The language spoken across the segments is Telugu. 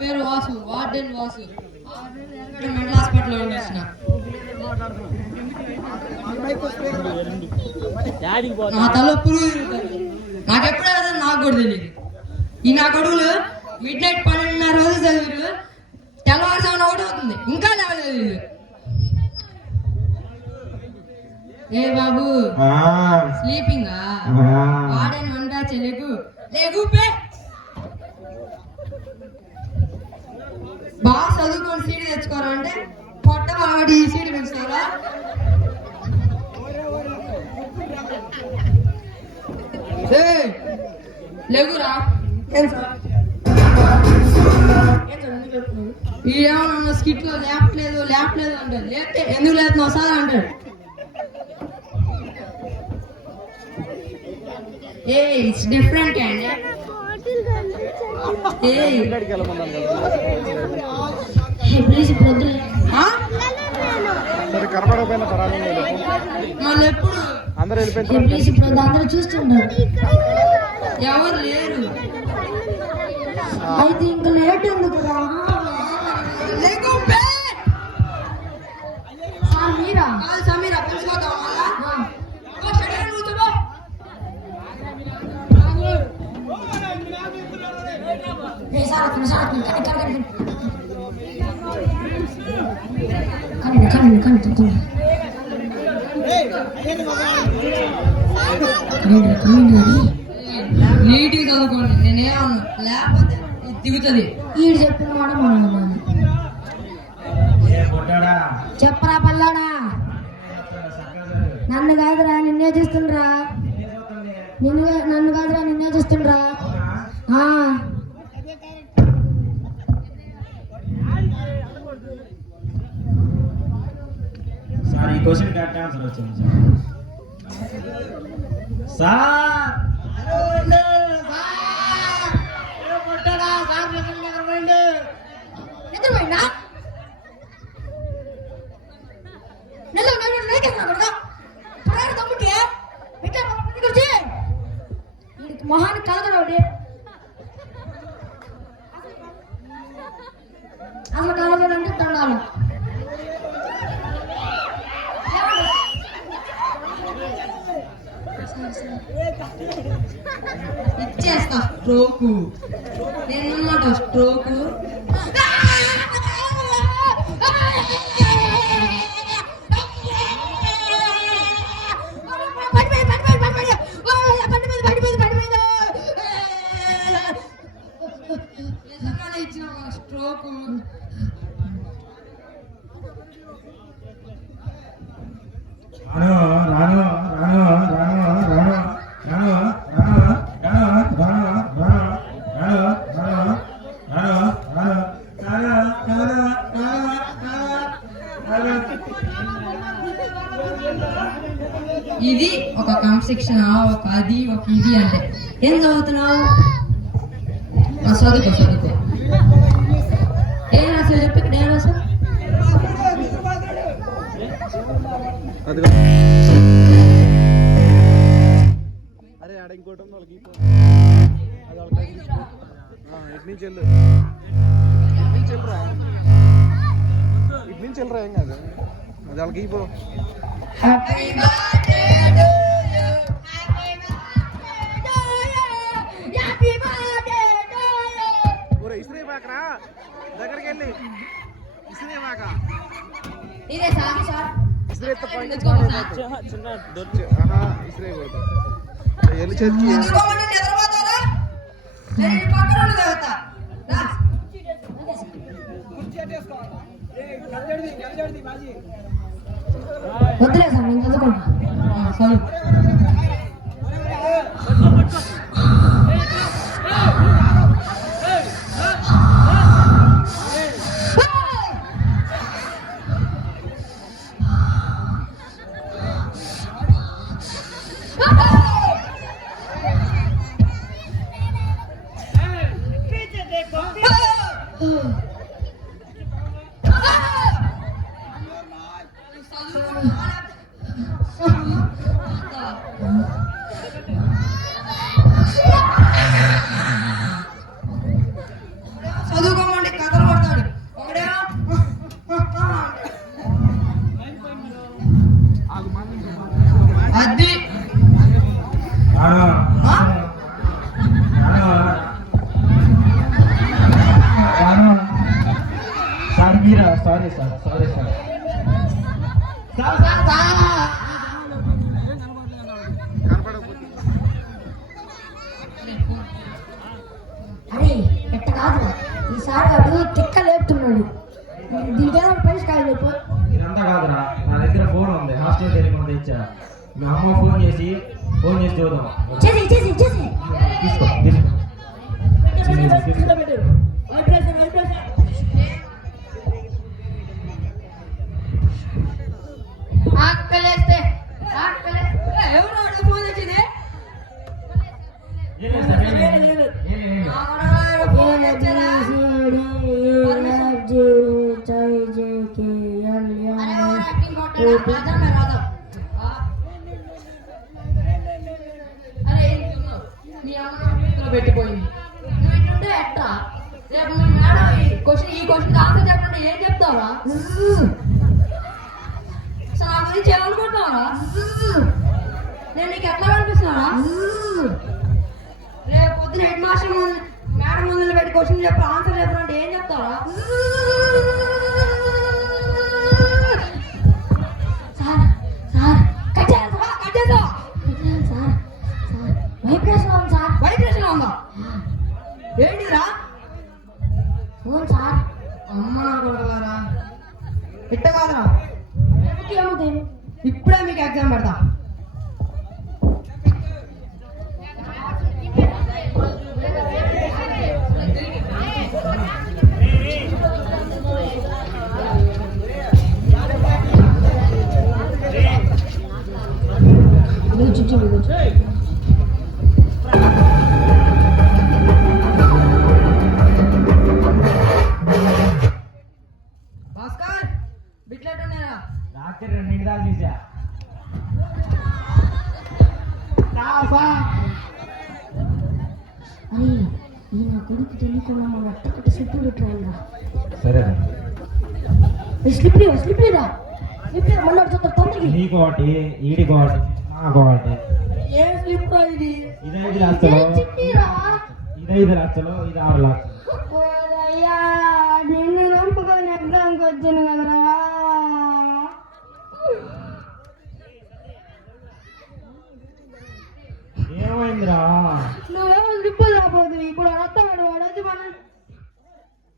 పేరు వాసు, వార్డెన్ వాసు. మెంటల్ హాస్పిటల్లో వచ్చిన. నా తల పురుగు నాకెప్పుడే కదా నాకు కూడా తెలియదు. ఈ నా కొడుకులు మిడ్ నైట్ 12:30 రోజు చదివారు, తెల్లవారుజామున 1 అవుతుంది ఇంకా లేవలేదు. ఏ బాబు స్లీపింగ్ వాడని వంటా చెలెగు లేగుపే. బాగా చదువుకొని సీడీ తెచ్చుకోరా అంటే పొట్ట వాడి సీడీ పెంచుకోరా. లేగురా ఈడేమన్నా స్కిట్ లో లేపలేదు అంటాడు. లేకపోతే ఎందుకు లేపుతున్నావు సార్ అంటాడు. ఇట్స్ డిఫరెంట్ అండి. మళ్ళీ ఎప్పుడు అందరూ చూస్తున్నారు, ఎవరు లేరు. అయితే ఇంకా లేట్ ఎందుకు రా? మీరా సమీరా తెలుసుకోతావా? నీట్గా చదువుకోండి, నేనేమన్నా లేకపోతే దిగుతుంది. ఈడు చెప్పిన మాట మనం చెప్పరా పల్లాడా. నన్ను కాదురా నిన్నే చూస్తుండ్రా, నన్ను కాదురా నిన్నే చూస్తుండ్రా. సార్ ఈ క్వశ్చన్ కరెక్ట్ ఆన్సర్ వచ్చింది సార్. మొహాన్ని కలగడవుడి అసలు కలగడంటే దండాలు. ఇచ్చేస్తా స్ట్రోకు, నేనమాట స్ట్రోకు. ఇచ్చిన స్ట్రోకు. ఇది ఒక క్రమశిక్షణ, ఒక అది ఒక ఇది అంటే. ఏం చదువుతున్నావు? చదువుకో. ఏం రాసా చెప్పి ఇక్కడ ఏం రాసా? అరే ఆడ ఇంకోటి వాళ్ళకి ఇటు నుంచి వెళ్ళరా ఏం కాదు, అది వాళ్ళకి ఇపో. ఇస్త్రీ మాకరా దగ్గరికి వెళ్ళి ఇస్త్రీ మాక ఇస్త్రీ చిన్న దొరికి ఇస్త్రీ కొడుతుంది ఎల్లి చేతికి వద్దులే సార్ నేను చదువుకుంటా. చదువుకోమండి అది రాను. ఆ? రాను. రాను. సార్ మీరా sorry sir sorry sir sir sir sir కనపడకపోతే అరే ఎట్ట కాదు ఈసారి వాడు తిక్క లేపుతున్నాడు దీనికేదో పరిష్కారం చెప్పు. ఇదంతా కాదురా, నా దగ్గర ఫోన్ ఉంది, హాస్టల్ టెలిఫోన్ ఇచ్చా. మీ అమ్మ ఫోన్ చేసి చూద్దాం. చేసి చేసి చేసి తీసుకో తీసుకో. ఆకలేస్తే ఎవరు ఫోన్ వచ్చింది ఏం లేదు సార్, ఏం లేదు. ఏం లేదు. పెట్టిపోయింది నువ్వు ఇట్లుంటే ఎట్టా రేపు మీ మేడం ఈ క్వశ్చన్ ఆన్సర్ చెప్పండి ఏం చెప్తావా అసలు నా గురించి ఏమనుకుంటున్నావా నేను నీకు ఎట్లా కనిపిస్తున్నావా రేపు పొద్దున హెడ్ మాస్టర్ మేడం ముందు పెట్టి క్వశ్చన్ చెప్పి ఆన్సర్ చెప్పాలంటే ఏం చెప్తావా సార్ సార్ కట్ చేస్తావా కట్ చేస్తావా సార్ సార్ వైబ్రేషన్ ఉంది సార్ వైబ్రేషన్ ఉందా ఏంటిరా ఫోన్ సార్ అమ్మ నా కొడకలారా ఇట్ట కాదురా ఏమవుతాయి ఇప్పుడే మీకు ఎగ్జామ్ పెడతా భాస్కర్ బిట్లెట్ ఉన్నారా రాత్రి 2 నిమిషాలు తీసా. అని ఈ నా కొడుకు తెలియకుండా మన ఒక్కటి స్లిప్ పెట్టుకోవాలా సరే స్లిప్ స్లిప్లీరా స్లిప్ మళ్ళీ వచ్చేస్తారు తొందరకి నీకు ఒకటి, ఈడికి ఒకటి, నాకు ఒకటి. ఏ స్లిప్ ఇది ఇది 5 లక్షలు, చిట్టీరా ఇది 5 లక్షలు, ఇది 6 లక్షలు. అయ్యా నిన్ను నమ్ముకొని ఎగ్జామ్కి వచ్చాను కదరా ఏమైందిరా? నువ్వేమో స్లిప్ రాబోదు ఇప్పుడు వస్తాడు వాడు వచ్చి మన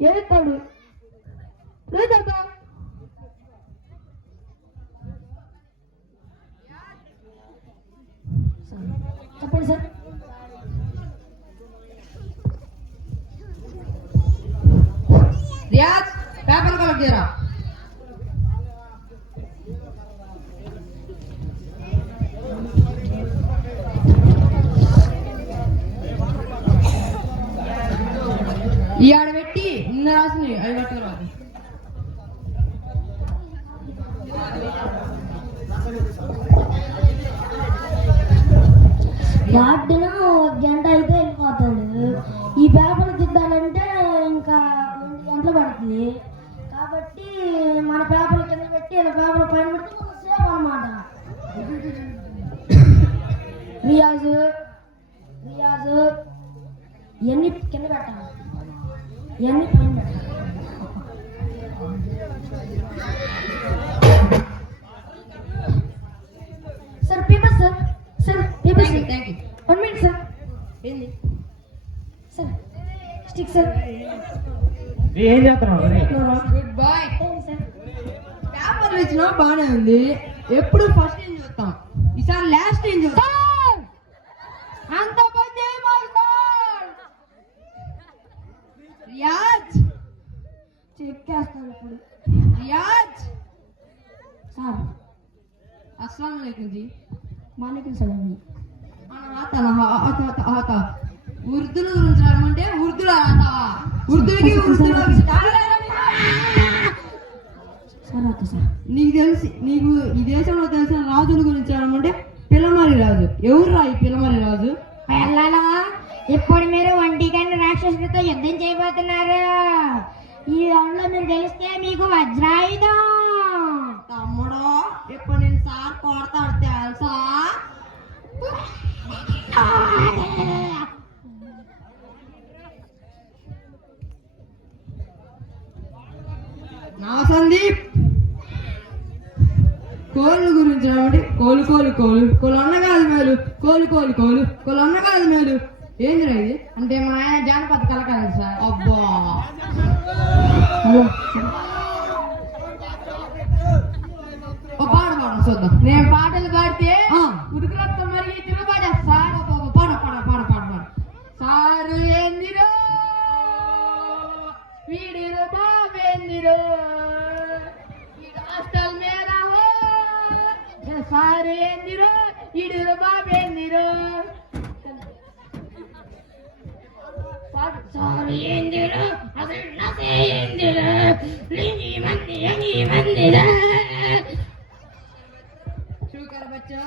ఏస్తాడు లేదబ్బా చెప్పండి సార్ రియాజ్ పేపర్ కలెక్ట్ చేయరా ఈ ఆడ పెట్టి నిన్న రాసింది అవి పట్టుకురాదు వాటిలో 1 గంట అయితే వెళ్ళిపోతాడు ఈ పేపర్ దిద్దాలంటే ఇంకా 2 గంటలు పడుతుంది కాబట్టి మన పేపర్ కింద పెట్టి ఇలా పేపర్ పైన పెడితే కొంచెం సేఫ్ అనమాట రియాజు రియాజు ఇవన్నీ కింద పెట్టాలి ఇవన్నీ పైన పెట్టాలి sir paper sir sir paper sir thank you 1 minute sir ఏంది సార్ స్టిక్ సార్ ఏం చేస్తున్నావు? గుడ్ బాయ్ సార్ పేపర్లు ఇచ్చినా బాగానే ఉంది ఎప్పుడు ఫస్ట్ ఏం చూస్తాం ఈసారి లాస్ట్ ఏం చూస్తాం అంత పని చేయమని సార్ రియాజ్ చెక్కేస్తాను ఇప్పుడు రియాజ్ సార్ అస్సలం వాలేకుం జీ మాలికుం సలాం ఆత ఉర్దూలో గురించి రాయమంటే ఉర్దూలో రాతావా ఉర్దూకి ఉర్దూలో సార్ అక్క సార్ నీకు తెలిసి నీకు ఈ దేశంలో తెలిసిన రాజుల గురించి రాయమంటే పిల్లమరి రాజు ఎవరు రా ఈ పిల్లమరి రాజు వెళ్ళాలా ఇప్పుడు మీరు ఒంటిగంట రాక్షసులతో యుద్ధం చేయబోతున్నారు ఈ దాంట్లో మీరు గెలిస్తే మీకు వజ్రాయుధం తమ్ముడు ఇప్పుడు నేను సార్ కొడతాడు తెలుసా కోలు కోలు కోలు కొలన్న కాదు మేలు కోలు కోలు కోలు కొలన్న కాదు మేలు ఏందిరా ఇది అంటే మా ఆయన జానపద కళాకారుడు సార్ అబ్బా ఓ పాట పాడ చూద్దాం నేను పాటలు పాడితే ఉడుకులతో మరి తిరుగుబాటేస్తా పాడ పాడ పాడ పాడ పాడ సారు ఏందిరో వీడిరో బాబేందిరో హాస్టల్ మేరా హో సారు ఏందిరో వీడిరో బాబేందిరో సారు ఏందిరో అసలు నసే ఏందిరో లింగి మంది యంగి మందిరా శుకర్ బచ్చా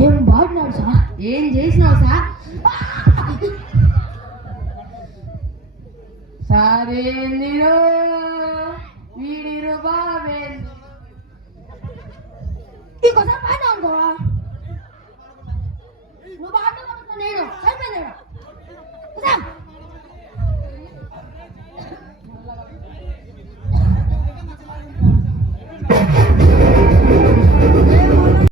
ఏం బాడినాడు సార్ ఏం చేసినావు సార్ సారేందిరో వీడిరు బాబేంది ఇంకోసారి పైన అనుకోవా నువ్వు బాగా నేను అయిపోయింది